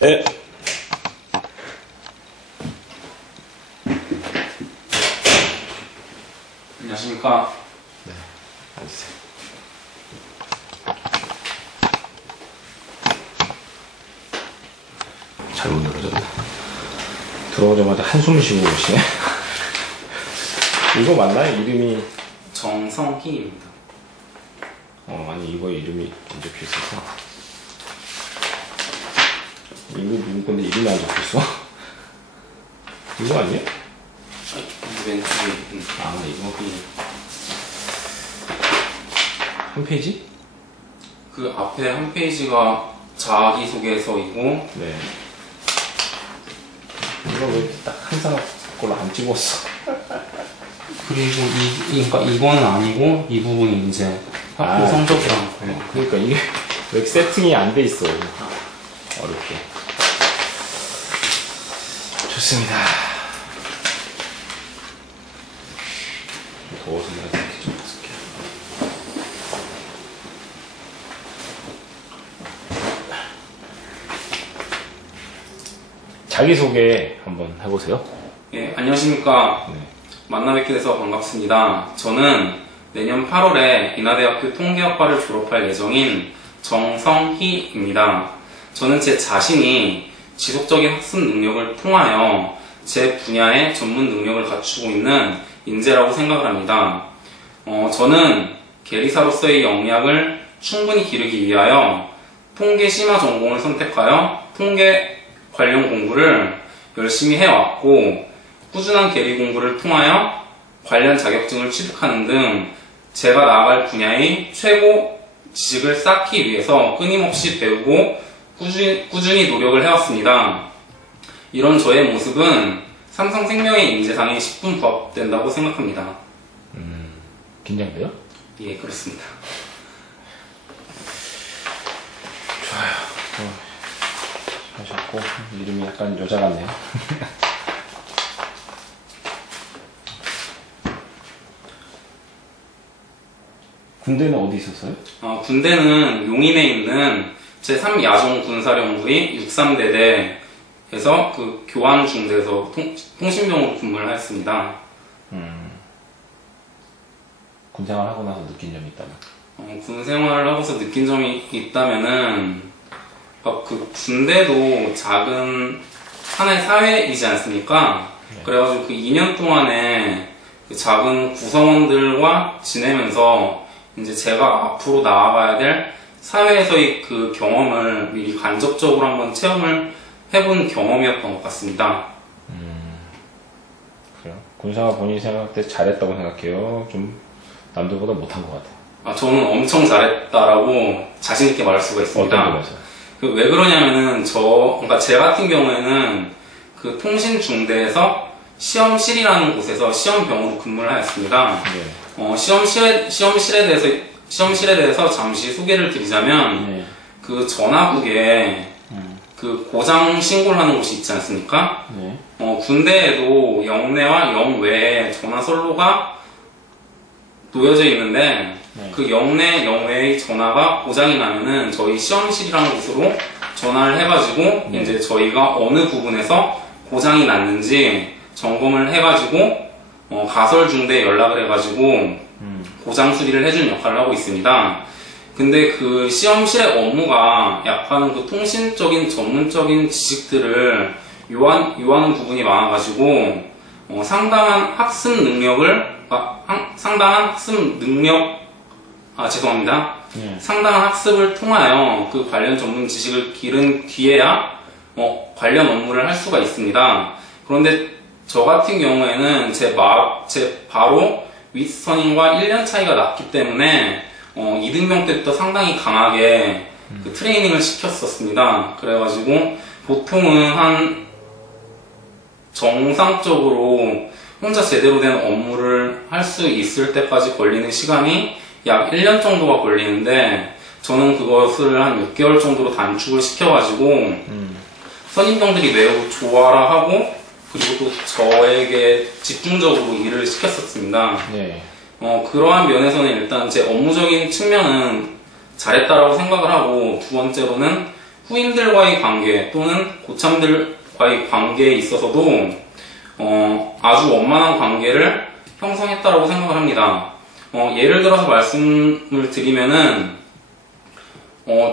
네. 안녕하십니까. 네, 앉으세요. 잘못 눌러졌네. 들어오자마자 한숨을 쉬고 오시네. 이거 맞나요? 이름이? 정성희입니다. 아니 이거 이름이 안 적혀있어서. 이거 누구 건데 이름이 안 적혀있어? 이거 아니에요? 왼쪽에 이거 한 페이지? 그 앞에 한 페이지가 자기소개서이고, 네. 이거 왜 딱 항상 걸로 안 찍었어? 그리고 그러니까 이거는 아니고 이 부분이 이제 학교 성적이랑. 네. 그러니까 이게 왜 세팅이 안 돼 있어? 어렵게. 좋습니다. 더워서 내가 이렇게 좀 쓸게요. 자기소개 한번 해보세요. 예, 안녕하십니까. 네. 만나 뵙게 돼서 반갑습니다. 저는 내년 8월에 인하대학교 통계학과를 졸업할 예정인 정성희입니다. 저는 제 자신이 지속적인 학습 능력을 통하여 제 분야의 전문 능력을 갖추고 있는 인재라고 생각을 합니다. 저는 계리사로서의 역량을 충분히 기르기 위하여 통계 심화 전공을 선택하여 통계 관련 공부를 열심히 해왔고, 꾸준한 계리 공부를 통하여 관련 자격증을 취득하는 등 제가 나아갈 분야의 최고 지식을 쌓기 위해서 끊임없이 배우고 꾸준히 노력을 해왔습니다. 이런 저의 모습은 삼성생명의 인재상에 10분 부합된다고 생각합니다. 긴장돼요? 예, 그렇습니다. 좋아요. 하셨고 이름이 약간 여자 같네요. 군대는 어디 있었어요? 군대는 용인에 있는 제3야전군사령부의 63대대에서 그 교환중대에서 통신병으로 근무를 하였습니다. 군 생활하고 나서 느낀 점이 있다면? 군 생활을 하고서 느낀 점이 있다면은, 그 군대도 작은 하나의 사회이지 않습니까? 네. 그래가지고 그 2년 동안에 그 작은 구성원들과 지내면서 이제 제가 앞으로 나아가야 될 사회에서의 그 경험을 미리 간접적으로 한번 체험을 해본 경험이었던 것 같습니다. 그래요? 군생활 본인이 생각할 때 잘했다고 생각해요? 좀 남들보다 못한 것 같아요. 저는 엄청 잘했다라고 자신있게 말할 수가 있습니다. 어떤 점에서? 왜 그러냐면은 그러니까 제 같은 경우에는 그 통신중대에서 시험실이라는 곳에서 시험병으로 근무를 하였습니다. 네. 시험실에 대해서 잠시 소개를 드리자면, 네. 그 전화국에 그 고장 신고를 하는 곳이 있지 않습니까? 네. 군대에도 영내와 영외에 전화 선로가 놓여져 있는데, 네. 그 영내, 영외의 전화가 고장이 나면은 저희 시험실이라는 곳으로 전화를 해가지고 네. 이제 저희가 어느 부분에서 고장이 났는지 점검을 해가지고 가설중대에 연락을 해가지고 고장 수리를 해주는 역할을 하고 있습니다. 근데 그 시험실의 업무가 약간 그 통신적인 전문적인 지식들을 요하는 부분이 많아가지고 상당한 학습 능력, 네. 상당한 학습을 통하여 그 관련 전문 지식을 기른 뒤에야 관련 업무를 할 수가 있습니다. 그런데 저 같은 경우에는 제 바로 윗선임과 1년 차이가 났기 때문에 이등병 때부터 상당히 강하게 그 트레이닝을 시켰었습니다. 그래가지고 보통은 한 정상적으로 혼자 제대로 된 업무를 할 수 있을 때까지 걸리는 시간이 약 1년 정도가 걸리는데, 저는 그것을 한 6개월 정도로 단축을 시켜가지고 선임병들이 매우 좋아라 하고, 그리고 또 저에게 집중적으로 일을 시켰었습니다. 네. 그러한 면에서는 일단 제 업무적인 측면은 잘했다라고 생각을 하고, 두 번째로는 후임들과의 관계 또는 고참들과의 관계에 있어서도 아주 원만한 관계를 형성했다고 생각을 합니다. 예를 들어서 말씀을 드리면은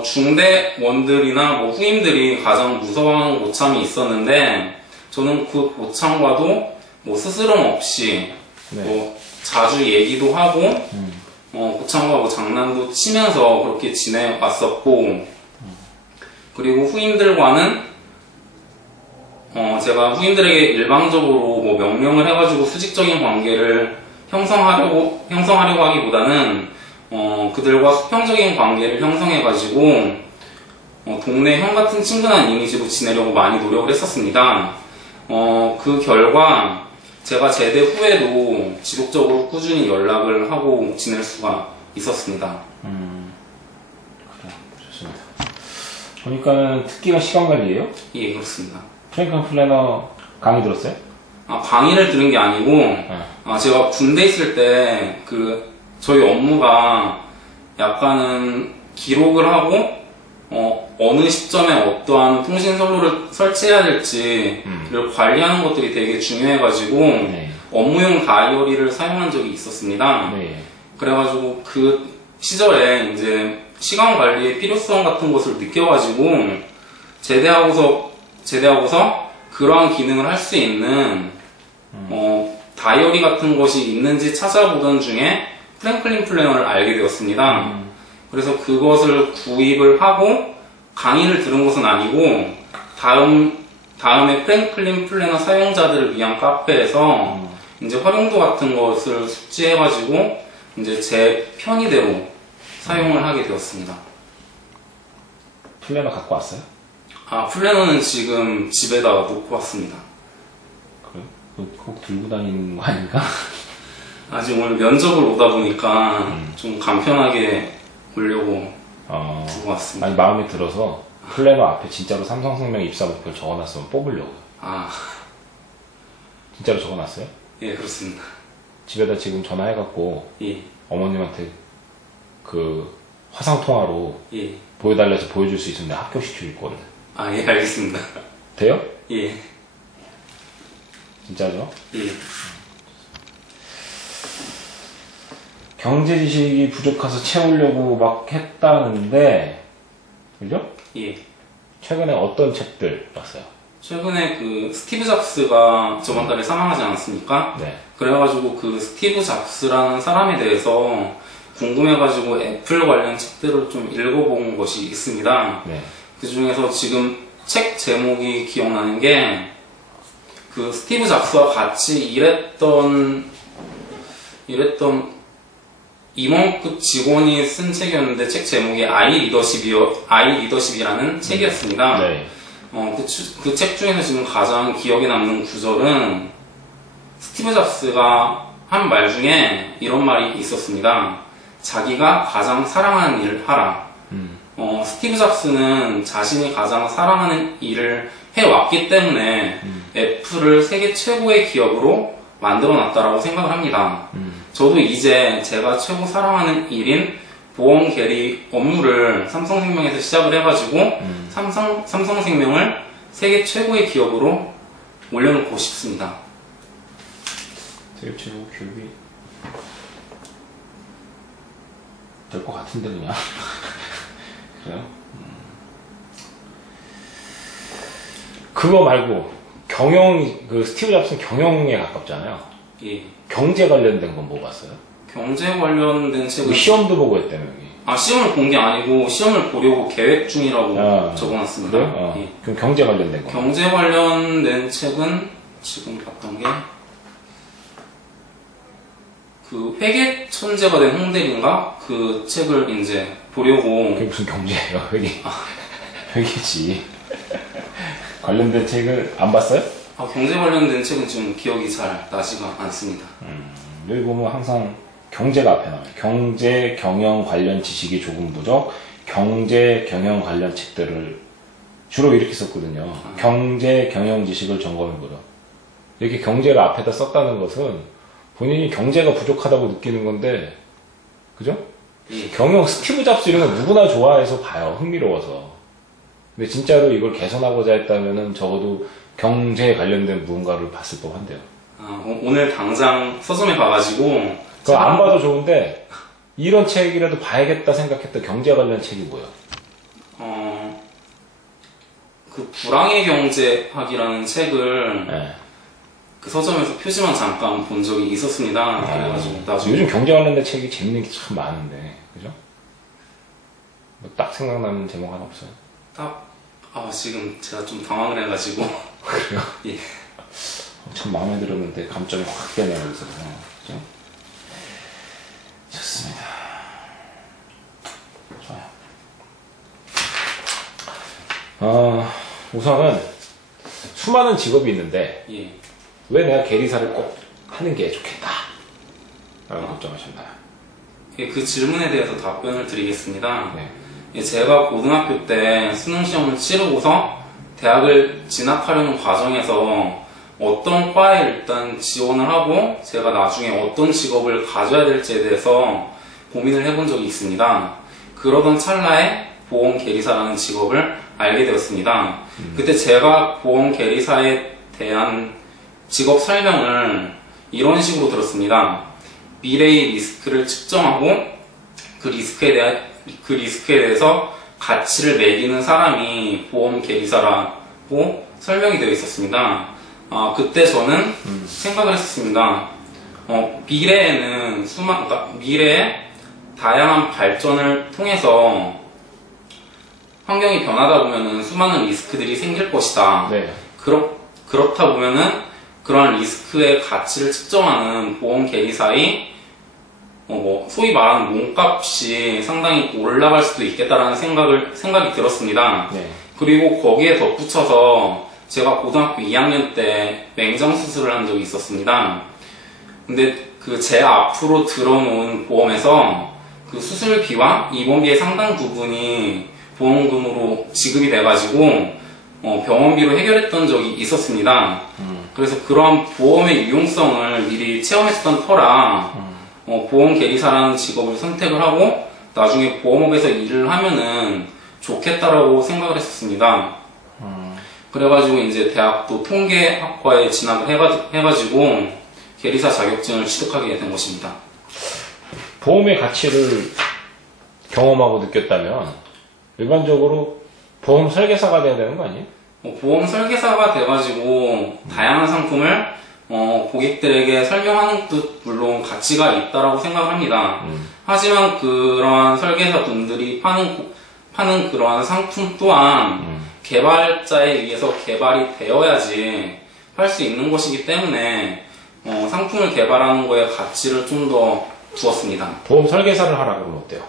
중대원들이나 뭐 후임들이 가장 무서워하는 고참이 있었는데 저는 그 고참과도 뭐 스스럼 없이 네. 뭐 자주 얘기도 하고 고참과 뭐 장난도 치면서 그렇게 지내왔었고 그리고 후임들과는 제가 후임들에게 일방적으로 뭐 명령을 해가지고 수직적인 관계를 형성하려고 하기보다는 그들과 수평적인 관계를 형성해가지고 동네 형 같은 친근한 이미지로 지내려고 많이 노력을 했었습니다. 그 결과 제가 제대 후에도 지속적으로 꾸준히 연락을 하고 지낼 수가 있었습니다. 그래, 좋습니다. 보니까는 특기가 시간 관리예요? 예, 그렇습니다. 프랭클린 플래너 강의 들었어요? 강의를 들은 게 아니고 제가 군대 있을 때 저희 업무가 약간은 기록을 하고 어느 시점에 어떠한 통신 선로를 설치해야 될지를 관리하는 것들이 되게 중요해가지고 네. 업무용 다이어리를 사용한 적이 있었습니다. 네. 그래가지고 그 시절에 이제 시간 관리의 필요성 같은 것을 느껴가지고 제대하고서 그러한 기능을 할 수 있는 다이어리 같은 것이 있는지 찾아보던 중에 프랭클린 플래너를 알게 되었습니다. 그래서 그것을 구입을 하고 강의를 들은 것은 아니고 다음에 프랭클린 플래너 사용자들을 위한 카페에서 이제 활용도 같은 것을 숙지해가지고 이제 제 편의대로 사용을 하게 되었습니다. 플래너 갖고 왔어요? 플래너는 지금 집에다 놓고 왔습니다. 그래요? 꼭 들고 다니는 거 아닌가? 아직 오늘 면접을 오다 보니까 좀 간편하게 오려고 두고 왔습니다. 아니 마음에 들어서 플래너 앞에 진짜로 삼성생명 입사 목표를 적어놨으면 뽑으려고요. 진짜로 적어놨어요? 예, 그렇습니다. 집에다 지금 전화해갖고 예, 어머님한테 그 화상통화로 예. 보여달래서 보여줄 수 있으면 내가 합격시킬 거거든. 예, 알겠습니다. 돼요? 예, 진짜죠? 예. 경제 지식이 부족해서 채우려고 막 했다는데, 그죠? 예. 최근에 어떤 책들 봤어요? 최근에 스티브 잡스가 저번 달에 사망하지 않았습니까? 네. 그래가지고 스티브 잡스라는 사람에 대해서 궁금해가지고 애플 관련 책들을 좀 읽어본 것이 있습니다. 네. 그 중에서 지금 책 제목이 기억나는 게 스티브 잡스와 같이 일했던 임원급 직원이 쓴 책이었는데 책 제목이 I 리더십이라는 책이었습니다. 네. 그 책 중에서 지금 가장 기억에 남는 구절은 스티브 잡스가 한 말 중에 이런 말이 있었습니다. 자기가 가장 사랑하는 일을 하라. 스티브 잡스는 자신이 가장 사랑하는 일을 해왔기 때문에 애플을 세계 최고의 기업으로 만들어놨다라고 생각을 합니다. 저도 이제 제가 최고 사랑하는 일인 보험 계리 업무를 삼성생명에서 시작을 해가지고 삼성생명을 세계 최고의 기업으로 올려놓고 싶습니다. 세계 최고 기업이 될 것 같은데 그냥. 그래요? 그거 말고 스티브 잡스는 경영에 가깝잖아요. 예. 경제 관련된 건 뭐 봤어요? 경제 관련된 책은 시험도 보고 했다며 여기. 시험을 본 게 아니고 시험을 보려고 계획 중이라고 적어놨습니다. 그래요? 예. 그럼 경제 관련된 거. 경제 관련된 책은 지금 봤던 게 회계 천재가 된 홍대리인가? 그 책을 이제 보려고. 그게 무슨 경제예요? 회계지. 관련된 책을 안 봤어요? 경제 관련된 책은 지금 기억이 잘 나지가 않습니다. 여기 보면 항상 경제가 앞에 나와요. 경제, 경영 관련 지식이 조금 부족, 경제, 경영 관련 책들을 주로 이렇게 썼거든요. 경제, 경영 지식을 점검해보자. 이렇게 경제를 앞에다 썼다는 것은 본인이 경제가 부족하다고 느끼는 건데, 그죠? 예. 경영, 스티브 잡스 이런 거 누구나 좋아해서 봐요. 흥미로워서. 근데 진짜로 이걸 개선하고자 했다면은 적어도 경제에 관련된 무언가를 봤을 법한데요. 오늘 당장 서점에 가가지고 그거 안 봐도 좋은데 이런 책이라도 봐야겠다 생각했던 경제 관련 책이 뭐예요? 그 불황의 경제학이라는 책을 네. 그 서점에서 표지만 잠깐 본 적이 있었습니다. 그래가지고 나중에 요즘 경제 관련된 책이 재밌는 게 참 많은데, 그죠? 뭐 딱 생각나는 제목 하나 없어요? 지금 제가 좀 당황을 해가지고. 그래요? 예. 참 마음에 들었는데 감점이 확 되네요, 그래서. 그죠? 좋습니다. 좋아요. 우선은 수많은 직업이 있는데 예. 왜 내가 계리사를 꼭 하는 게 좋겠다 라고 걱정하셨나요? 예, 그 질문에 대해서 답변을 드리겠습니다. 네. 예, 제가 고등학교 때 수능 시험을 치르고서 대학을 진학하려는 과정에서 어떤 과에 일단 지원을 하고 제가 나중에 어떤 직업을 가져야 될지에 대해서 고민을 해본 적이 있습니다. 그러던 찰나에 보험 계리사라는 직업을 알게 되었습니다. 그때 제가 보험 계리사에 대한 직업 설명을 이런 식으로 들었습니다. 미래의 리스크를 측정하고 그 리스크에 대해서 가치를 매기는 사람이 보험 계리사라고 설명이 되어 있었습니다. 그때 저는 생각을 했었습니다. 미래에는 미래의 다양한 발전을 통해서 환경이 변하다 보면은 수많은 리스크들이 생길 것이다. 네. 그렇다 보면은 그러한 리스크의 가치를 측정하는 보험 계리사의 소위 말하는 몸값이 상당히 올라갈 수도 있겠다라는 생각이 들었습니다. 네. 그리고 거기에 덧붙여서 제가 고등학교 2학년 때 맹장 수술을 한 적이 있었습니다. 근데 그 제 앞으로 들어놓은 보험에서 그 수술비와 입원비의 상당 부분이 보험금으로 지급이 돼가지고 병원비로 해결했던 적이 있었습니다. 그래서 그러한 보험의 유용성을 미리 체험했었던 터라 보험 계리사라는 직업을 선택을 하고 나중에 보험업에서 일을 하면은 좋겠다라고 생각을 했었습니다. 그래가지고 이제 대학도 통계학과에 진학을 해가지고 계리사 자격증을 취득하게 된 것입니다. 보험의 가치를 경험하고 느꼈다면 일반적으로 보험 설계사가 돼야 되는 거 아니에요? 보험 설계사가 돼가지고 다양한 상품을 고객들에게 설명하는 것도 물론 가치가 있다라고 생각을 합니다. 하지만 그러한 설계사 분들이 파는 그러한 상품 또한 개발자에 의해서 개발이 되어야지 팔 수 있는 것이기 때문에 상품을 개발하는 거에 가치를 좀 더 두었습니다. 보험 설계사를 하라 그러면 어때요?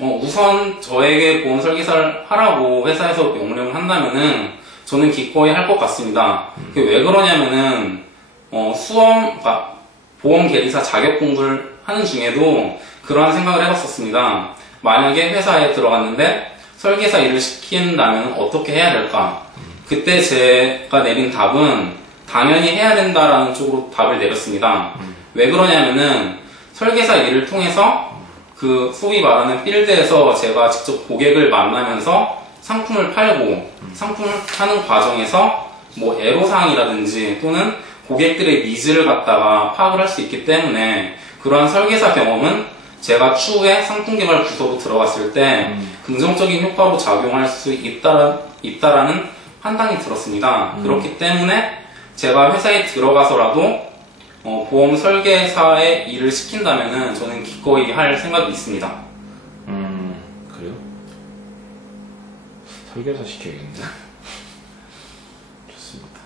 우선 저에게 보험 설계사를 하라고 회사에서 명령을 한다면은 저는 기꺼이 할 것 같습니다. 그게 왜 그러냐면은 그러니까 보험 계리사 자격 공부를 하는 중에도 그러한 생각을 해봤었습니다. 만약에 회사에 들어갔는데 설계사 일을 시킨다면 어떻게 해야 될까? 그때 제가 내린 답은 당연히 해야 된다라는 쪽으로 답을 내렸습니다. 왜 그러냐면은 설계사 일을 통해서 그 소위 말하는 필드에서 제가 직접 고객을 만나면서 상품을 팔고 상품을 파는 과정에서 뭐 애로사항이라든지 또는 고객들의 니즈를 갖다가 파악을 할 수 있기 때문에 그러한 설계사 경험은 제가 추후에 상품 개발 부서로 들어갔을 때 긍정적인 효과로 작용할 수 있다라는 판단이 들었습니다. 그렇기 때문에 제가 회사에 들어가서라도 보험 설계사의 일을 시킨다면은 저는 기꺼이 할 생각이 있습니다. 그래요? 설계사 시켜야겠는데. 좋습니다.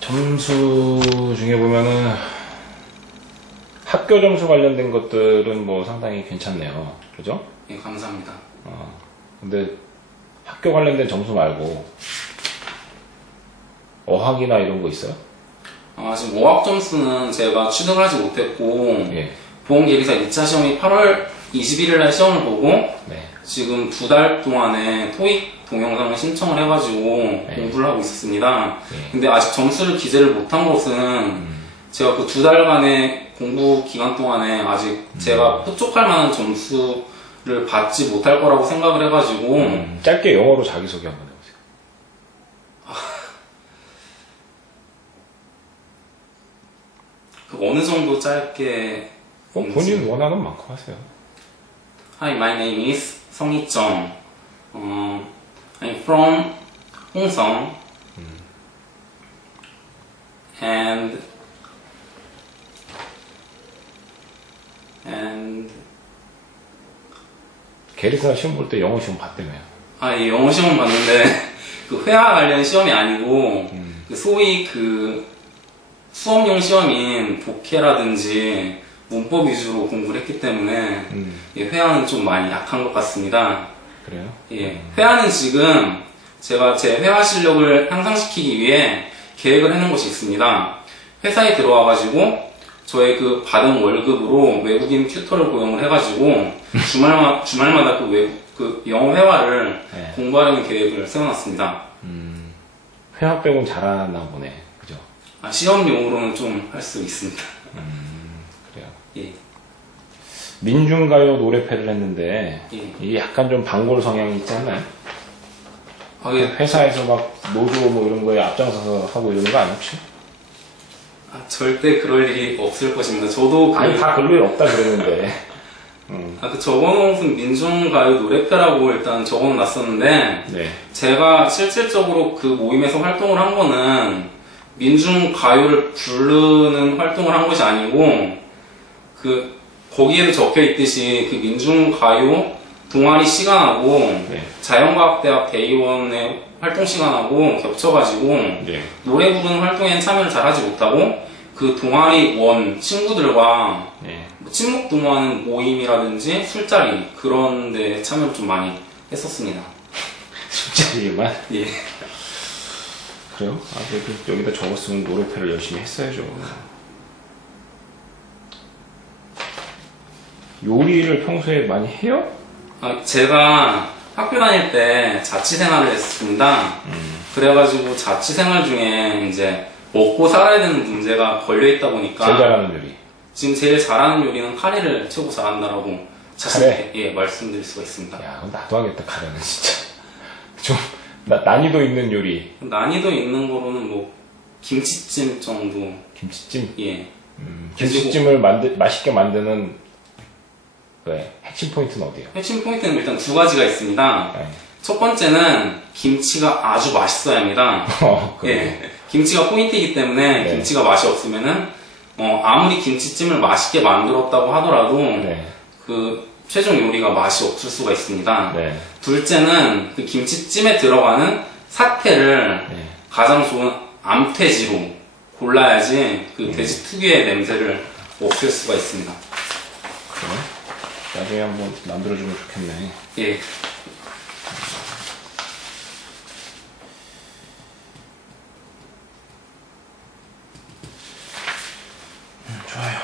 점수 중에 보면은 학교 점수 관련된 것들은 뭐 상당히 괜찮네요. 그죠? 예, 감사합니다. 근데 학교 관련된 점수 말고 어학이나 이런 거 있어요? 지금 어학 점수는 제가 취득을 하지 못했고 예. 보험계리사 2차 시험이 8월 21일 날 시험을 보고 네. 지금 2달 동안에 토익 동영상을 신청을 해가지고 공부를 하고 있었습니다. 근데 아직 점수를 기재를 못한 것은 제가 그 2달간의 공부 기간 동안에 아직 제가 흡족할 만한 점수를 받지 못할 거라고 생각을 해가지고 짧게 영어로 자기소개 한번 해보세요. 어느 정도 짧게 본인 원하는 만큼 하세요. Hi, my name is 성희정. I'm from 홍성. And 게리사 시험 볼 때 영어 시험 봤다며요. 예, 영어 시험 봤는데 그 회화 관련 시험이 아니고 그 소위 그 수업용 시험인 복해라든지 문법 위주로 공부를 했기 때문에 예, 회화는 좀 많이 약한 것 같습니다. 그래요? 예, 회화는 지금 제가 제 회화 실력을 향상시키기 위해 계획을 해놓은 것이 있습니다. 회사에 들어와가지고 저의 그 받은 월급으로 외국인 튜터를 고용을 해가지고 주말마다 그 영어 회화를 네. 공부하려는 계획을 세워놨습니다. 회화 빼곤 잘하나 보네. 그죠? 시험용으로는 좀 할 수 있습니다. 그래요. 예. 민중가요 노래패를 했는데 예. 이게 약간 좀 방골 성향이 있지 않나요? 예. 회사에서 막 노조 뭐 이런 거에 앞장서서 하고 이러는 거 아니야 혹시? 절대 그럴 일이 없을 것입니다. 저도 아니 다 그럴 일 없다 그러는데. 그 적어놓은 무슨 민중가요 노래패라고 일단 적어놨었는데 네. 제가 실질적으로 그 모임에서 활동을 한 거는 민중가요를 부르는 활동을 한 것이 아니고 그 거기에도 적혀 있듯이 그 민중가요 동아리 시간하고 네. 자연과학대학 대의원의 활동 시간하고 겹쳐가지고 네. 노래 부르는 활동에는 참여를 잘 하지 못하고 그 동아리 원 친구들과 네. 뭐 친목 동호하는 모임이라든지 술자리 그런 데 참여를 좀 많이 했었습니다. 술자리만? 예. 그래요? 그래도 여기다 적었으면 노래패를 열심히 했어야죠. 요리를 평소에 많이 해요? 제가 학교 다닐 때 자취생활을 했습니다. 그래가지고 자취생활 중에 이제 먹고 살아야 되는 문제가 걸려있다 보니까 제일 잘하는 요리. 지금 제일 잘하는 요리는 카레를 최고 잘한다라고 자신있게 카레? 말씀드릴 수가 있습니다. 야, 그럼 나도 하겠다, 카레는 진짜. 좀, 난이도 있는 요리. 난이도 있는 거로는 뭐 김치찜 정도. 김치찜? 예. 김치찜을 맛있게 만드는, 핵심 포인트는 어디예요? 핵심 포인트는 일단 두 가지가 있습니다. 네. 첫 번째는 김치가 아주 맛있어야 합니다. 예. 김치가 포인트이기 때문에 네. 김치가 맛이 없으면은 아무리 김치찜을 맛있게 만들었다고 하더라도 네. 그 최종 요리가 맛이 없을 수가 있습니다. 네. 둘째는 그 김치찜에 들어가는 사태를 네. 가장 좋은 암돼지로 골라야지 그 돼지 특유의 냄새를 없앨 수가 있습니다. 그래? 나중에 한번 만들어주면 좋겠네. 예. 좋아요.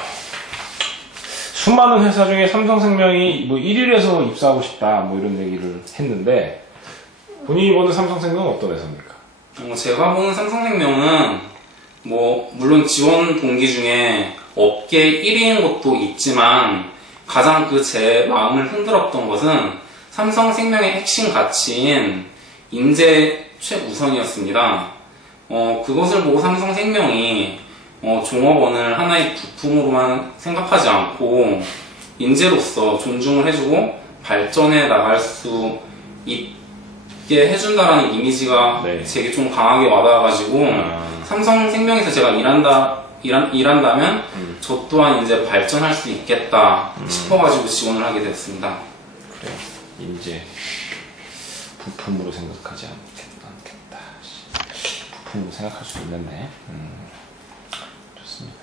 수많은 회사 중에 삼성생명이 뭐 1위에서 입사하고 싶다 뭐 이런 얘기를 했는데 본인이 보는 삼성생명은 어떤 회사입니까? 제가 보는 삼성생명은 뭐 물론 지원 동기 중에 업계 1위인 것도 있지만 가장 그 제 마음을 흔들었던 것은 삼성생명의 핵심 가치인 인재 최우선이었습니다. 그것을 보고 삼성생명이 종업원을 하나의 부품으로만 생각하지 않고 인재로서 존중을 해주고 발전해 나갈 수 있게 해준다라는 이미지가 네. 제게 좀 강하게 와닿아가지고 삼성생명에서 제가 일한다면 저 또한 이제 발전할 수 있겠다 싶어가지고 지원을 하게 됐습니다. 그래, 인재 부품으로 생각하지 않겠다. 부품으로 생각할 수 있는데. 좋습니다.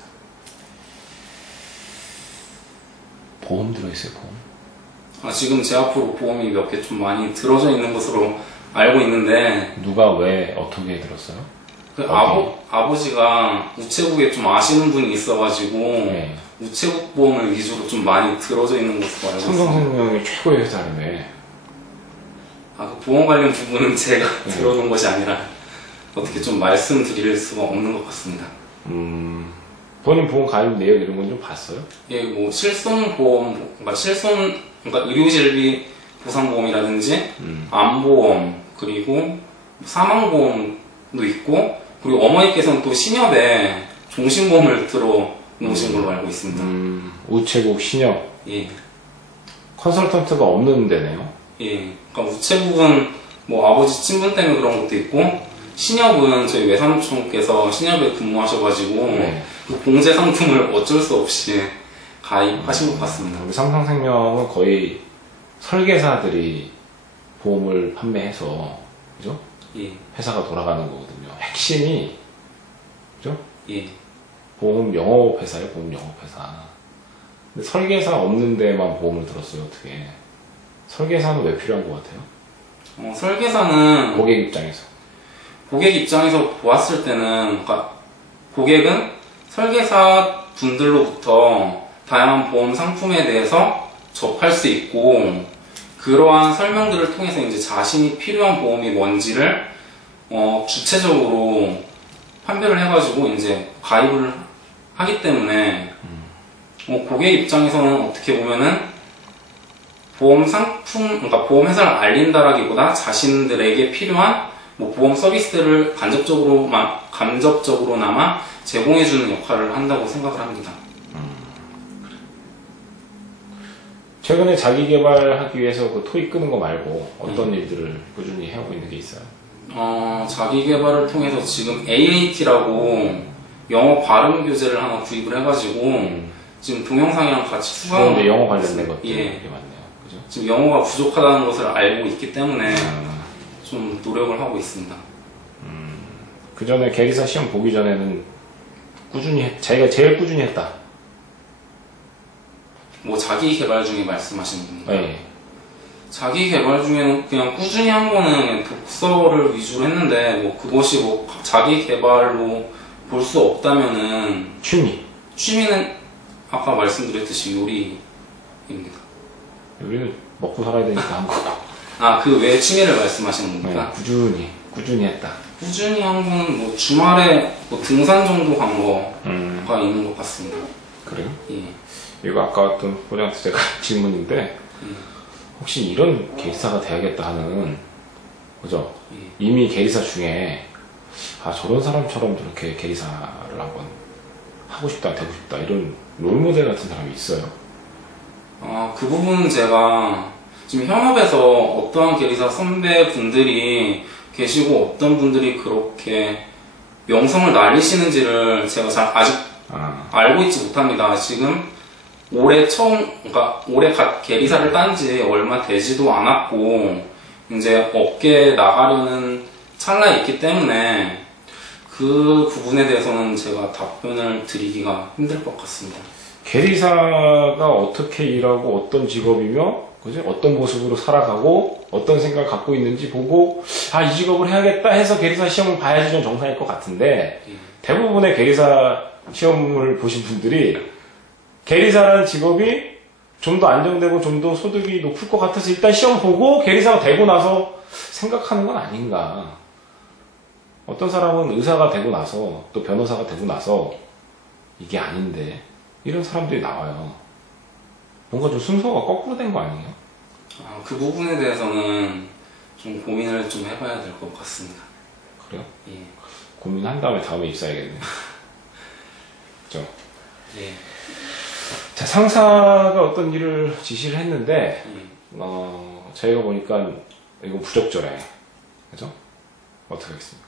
보험 들어있어요, 보험? 지금 제 앞으로 보험이 몇 개 좀 많이 들어져 있는 것으로 알고 있는데 누가 왜 어떻게 들었어요? 그 아버지가 우체국에 좀 아시는 분이 있어가지고 네. 우체국 보험을 위주로 좀 많이 들어져 있는 것으로 알고 있습니다. 삼성생명이 최고의 회사라며. 그 보험 관련 부분은 제가 들어놓은 것이 아니라 어떻게 좀 말씀드릴 수가 없는 것 같습니다. 본인 보험 가입 내역 이런 건 좀 봤어요? 예, 뭐 실손보험, 그러니까 실손 그러니까 의료실비 보상보험이라든지 암보험 그리고 사망보험도 있고 그리고 어머니께서는 또 신협에 종신보험을 들어 놓으신 걸로 알고 있습니다. 우체국, 신협, 예. 컨설턴트가 없는 데네요. 예. 그러니까 우체국은 뭐 아버지 친분 때문에 그런 것도 있고 신협은 저희 외삼촌께서 신협에 근무하셔가지고 네. 그 공제 상품을 어쩔 수 없이 가입하신 것 같습니다. 우리 삼성생명은 거의 설계사들이 보험을 판매해서 그죠? 예. 회사가 돌아가는 거거든요. 핵심이 그죠? 예. 보험 영업회사예요. 보험 영업회사. 근데 설계사 없는 데만 보험을 들었어요. 어떻게? 설계사는 왜 필요한 것 같아요? 설계사는 고객 입장에서. 고객 입장에서 보았을 때는 그러니까 고객은 설계사 분들로부터 다양한 보험 상품에 대해서 접할 수 있고 그러한 설명들을 통해서 이제 자신이 필요한 보험이 뭔지를 주체적으로 판별을 해가지고 이제 가입을 하기 때문에 고객 입장에서는 어떻게 보면은 보험 상품, 그러니까 보험 회사를 알린다라기보다 자신들에게 필요한 뭐 보험 서비스들을 간접적으로나마 제공해주는 역할을 한다고 생각을 합니다. 최근에 자기 개발하기 위해서 그 토익 끄는 거 말고 어떤 일들을 꾸준히 해오고 있는 게 있어요? 자기 개발을 통해서 지금 AAT라고 영어 발음 교재를 하나 구입을 해가지고 지금 동영상이랑 같이 수강을 그런데 영어 관련된 것들이 예. 되게 많네요. 그죠? 지금 영어가 부족하다는 것을 알고 있기 때문에 좀 노력을 하고 있습니다. 그 전에 계리사 시험 보기 전에는 자기가 제일 꾸준히 했다. 뭐 자기 개발 중에 말씀하시는 겁니까? 네. 자기 개발 중에는 그냥 꾸준히 한 거는 그냥 독서를 위주로 했는데 뭐 그것이 뭐 자기 개발로 볼 수 없다면은 취미는 아까 말씀드렸듯이 요리입니다. 우리는 먹고 살아야 되니까 한 거고. 그 외 취미를 말씀하시는 겁니까? 네, 꾸준히 했다. 꾸준히 한 거는 뭐 주말에 뭐 등산 정도 간 거가 있는 것 같습니다. 그래요? 예. 이거 아까 어떤 본인한테 제가 질문인데 혹시 이런 계리사가 돼야겠다 하는 그죠? 이미 계리사 중에 저런 사람처럼 저렇게 계리사를 한번 하고 싶다, 되고 싶다 이런 롤모델 같은 사람이 있어요? 그 부분은 제가 지금 현업에서 어떠한 계리사 선배분들이 계시고 어떤 분들이 그렇게 명성을 날리시는지를 제가 아직 알고 있지 못합니다. 지금 그러니까 올해 갓 계리사를 딴 지 얼마 되지도 않았고 이제 업계에 나가려는 찰나에 있기 때문에 그 부분에 대해서는 제가 답변을 드리기가 힘들 것 같습니다. 계리사가 어떻게 일하고 어떤 직업이며 그죠? 어떤 모습으로 살아가고 어떤 생각을 갖고 있는지 보고 이 직업을 해야겠다 해서 계리사 시험을 봐야지 좀 정상일 것 같은데 대부분의 계리사 시험을 보신 분들이 계리사라는 직업이 좀 더 안정되고 좀 더 소득이 높을 것 같아서 일단 시험 보고 계리사가 되고 나서 생각하는 건 아닌가. 어떤 사람은 의사가 되고 나서 또 변호사가 되고 나서 이게 아닌데 이런 사람들이 나와요. 뭔가 좀 순서가 거꾸로 된 거 아니에요? 그 부분에 대해서는 좀 고민을 좀 해봐야 될 것 같습니다. 그래요? 예. 고민한 다음에 입사해야겠네. 그죠? 예. 자, 상사가 어떤 일을 지시를 했는데, 예. 저희가 보니까 이건 부적절해. 그죠? 어떻게 하겠습니까?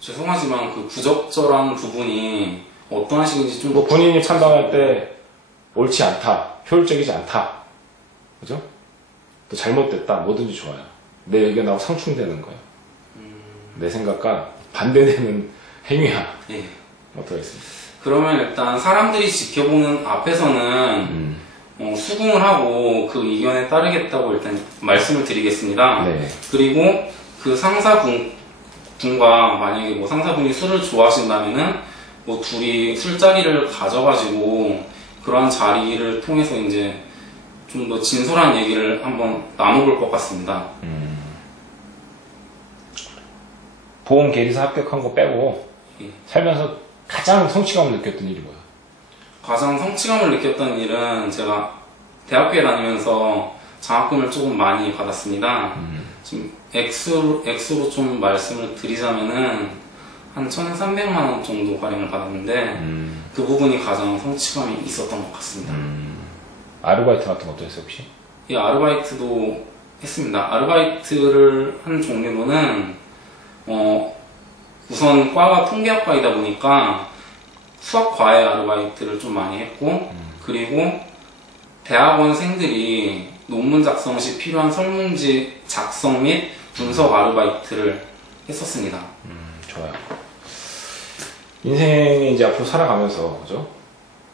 죄송하지만 그 부적절한 부분이 어떠한 식인지 좀 뭐 본인이 판단할 때 옳지 않다, 효율적이지 않다, 그죠? 또 잘못됐다, 뭐든지 좋아요. 내 의견하고 상충되는 거예요. 내 생각과 반대되는 행위야. 예. 어떻게 하겠습니까? 그러면 일단 사람들이 지켜보는 앞에서는 수긍을 하고 그 의견에 따르겠다고 일단 말씀을 드리겠습니다. 네. 그리고 그 상사분과 만약에 뭐 상사분이 술을 좋아하신다면은 뭐 둘이 술자리를 가져가지고 그러한 자리를 통해서 이제 좀 더 진솔한 얘기를 한번 나눠볼 것 같습니다. 보험 계리사 합격한 거 빼고 예. 살면서 가장 성취감을 느꼈던 일이 뭐야? 가장 성취감을 느꼈던 일은 제가 대학교에 다니면서 장학금을 조금 많이 받았습니다. 지금 액수로 좀 말씀을 드리자면은 한 1,300만 원 정도 발행을 받았는데 그 부분이 가장 성취감이 있었던 것 같습니다. 아르바이트 같은 것도 했어요, 혹시? 예, 아르바이트도 했습니다. 아르바이트를 한 종류로는 우선 과가 통계학과이다 보니까 수학 과외 아르바이트를 좀 많이 했고 그리고 대학원생들이 논문 작성 시 필요한 설문지 작성 및 분석 아르바이트를 했었습니다. 좋아요. 인생에 이제 앞으로 살아가면서, 그죠?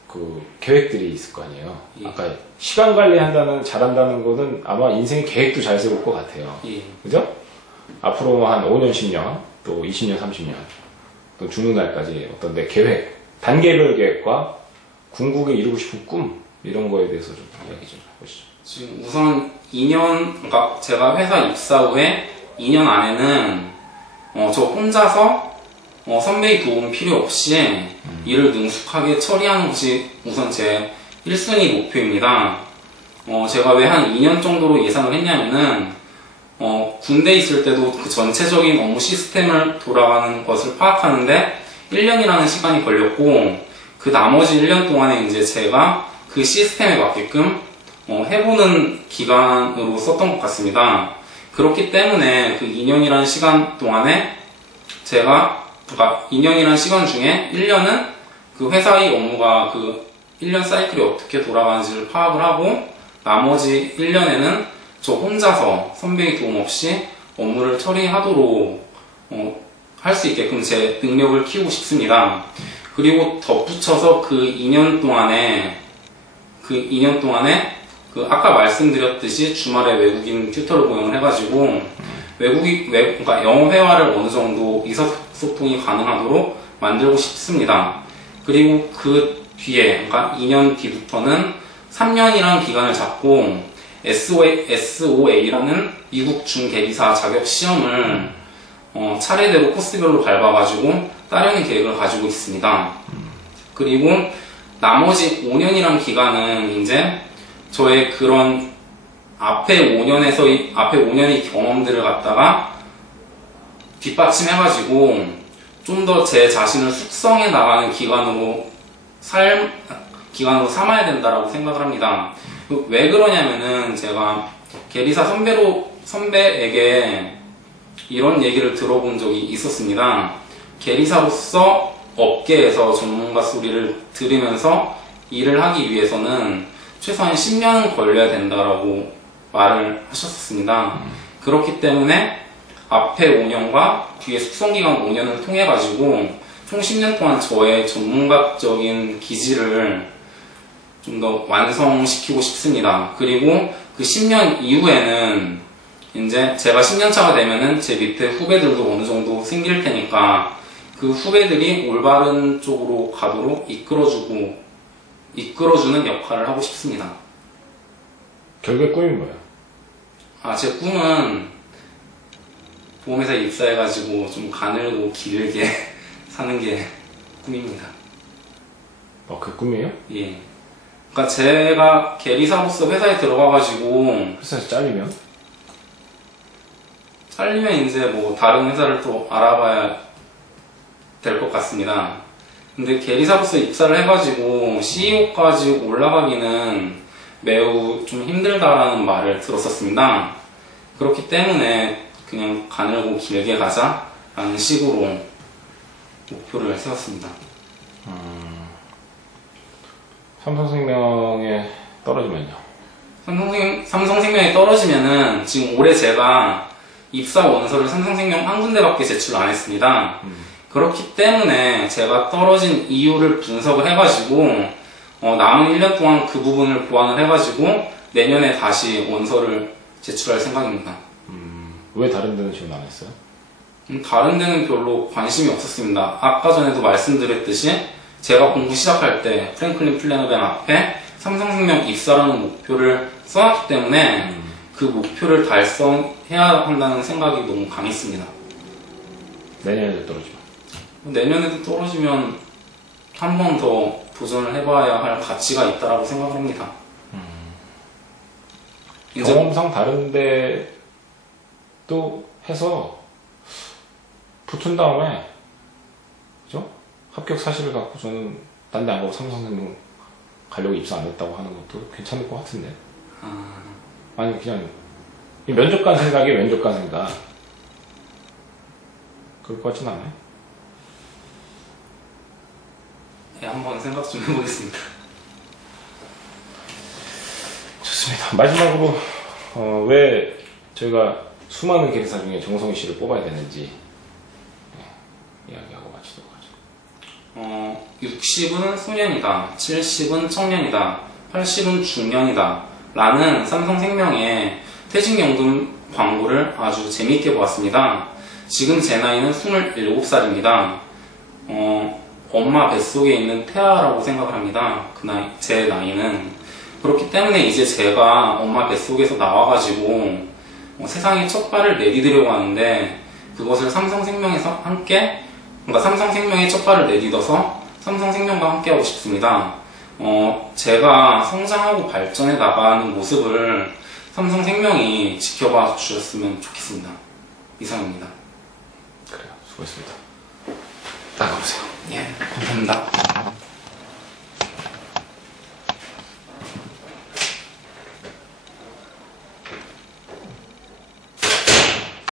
그 계획들이 있을 거 아니에요. 예. 아까 시간 관리한다는, 잘한다는 거는 아마 인생의 계획도 잘 세울 것 같아요. 예. 그죠? 앞으로 한 5년, 10년, 또 20년, 30년, 또 죽는 날까지 어떤 내 계획, 단계별 계획과 궁극에 이루고 싶은 꿈, 이런 거에 대해서 좀 이야기 좀 해보시죠. 지금 우선 2년, 그러니까 제가 회사 입사 후에 2년 안에는 저 혼자서 선배의 도움 필요 없이 일을 능숙하게 처리하는 것이 우선 제 1순위 목표입니다. 제가 왜 한 2년 정도로 예상을 했냐면은 군대에 있을 때도 그 전체적인 업무 시스템을 돌아가는 것을 파악하는데 1년이라는 시간이 걸렸고 그 나머지 1년 동안에 이제 제가 그 시스템에 맞게끔 해보는 기간으로 썼던 것 같습니다. 그렇기 때문에 그 2년이라는 시간 동안에 그러니까 2년이라는 시간 중에 1년은 그 회사의 업무가 그 1년 사이클이 어떻게 돌아가는지를 파악을 하고 나머지 1년에는 저 혼자서 선배의 도움 없이 업무를 처리하도록 할 수 있게끔 제 능력을 키우고 싶습니다. 그리고 덧붙여서 그 2년 동안에 그 아까 말씀드렸듯이 주말에 외국인 튜터를 고용을 해가지고 그러니까 영어 회화를 어느 정도 의사소통이 가능하도록 만들고 싶습니다. 그리고 그 뒤에, 그러니까 2년 뒤부터는 3년이라는 기간을 잡고 SOA라는 미국 중개기사 자격 시험을 차례대로 코스별로 밟아가지고 따려는 계획을 가지고 있습니다. 그리고 나머지 5년이란 기간은 이제 저의 그런 앞에 5년의 경험들을 갖다가 뒷받침해가지고 좀 더 제 자신을 숙성해 나가는 기간으로 삼아야 된다라고 생각을 합니다. 왜 그러냐면은 제가 계리사 선배에게 이런 얘기를 들어본 적이 있었습니다. 계리사로서 업계에서 전문가 소리를 들으면서 일을 하기 위해서는 최소한 10년은 걸려야 된다라고 말을 하셨습니다. 그렇기 때문에 앞에 5년과 뒤에 숙성기간 5년을 통해 가지고 총 10년 동안 저의 전문가적인 기질을 좀 더 완성시키고 싶습니다. 그리고 그 10년 이후에는 이제 제가 10년 차가 되면은 제 밑에 후배들도 어느 정도 생길 테니까 그 후배들이 올바른 쪽으로 가도록 이끌어주는 역할을 하고 싶습니다. 결국에 꿈이 뭐예요? 제 꿈은 보험회사에 입사해가지고 좀 가늘고 길게 사는 게 꿈입니다. 그게 꿈이에요? 예. 그러니까 제가 계리사로서 회사에 들어가가지고 회사에서 잘리면 이제 뭐 다른 회사를 또 알아봐야 될 것 같습니다. 근데 계리사로서 입사를 해가지고 CEO까지 올라가기는 매우 좀 힘들다라는 말을 들었었습니다. 그렇기 때문에 그냥 가늘고 길게 가자라는 식으로 목표를 세웠습니다. 삼성생명에 떨어지면요? 삼성생명에 떨어지면은 지금 올해 제가 입사 원서를 삼성생명 한 군데밖에 제출 안 했습니다. 그렇기 때문에 제가 떨어진 이유를 분석을 해가지고 남은 1년 동안 그 부분을 보완을 해가지고 내년에 다시 원서를 제출할 생각입니다. 왜 다른 데는 지원 안 했어요? 다른 데는 별로 관심이 없었습니다. 아까 전에도 말씀드렸듯이 제가 공부 시작할 때 프랭클린 플래너뱅 앞에 삼성생명 입사라는 목표를 써놨기 때문에 그 목표를 달성해야 한다는 생각이 너무 강했습니다. 내년에도 떨어지면? 내년에도 떨어지면 한 번 더 도전을 해봐야 할 가치가 있다고 생각을 합니다. 경험상 다른데 또 해서 붙은 다음에 그죠? 합격 사실을 갖고 저는 딴 데 안 가고 삼성생명 가려고 입사 안 했다고 하는 것도 괜찮을 것 같은데. 아니 그냥 이 면접관 생각이 면접관 생각. 그럴 것 같진 않아요. 네, 한번 생각 좀 해보겠습니다. 좋습니다. 마지막으로 왜 저희가 수많은 계획사 중에 정성희 씨를 뽑아야 되는지 이야기하고 마치도록 하죠. 60은 소년이다, 70은 청년이다, 80은 중년이다 라는 삼성생명의 퇴직연금 광고를 아주 재미있게 보았습니다. 지금 제 나이는 27살입니다. 엄마 뱃속에 있는 태아라고 생각을 합니다. 제 나이는. 그렇기 때문에 이제 제가 엄마 뱃속에서 나와가지고 세상에 첫 발을 내디디려고 하는데, 그것을 삼성생명에서 함께, 그러니까 삼성생명의 첫 발을 내딛어서 삼성생명과 함께 하고 싶습니다. 제가 성장하고 발전해 나가는 모습을 삼성생명이 지켜봐 주셨으면 좋겠습니다. 이상입니다. 그래요. 수고했습니다. 나가보세요. 예, 감사합니다.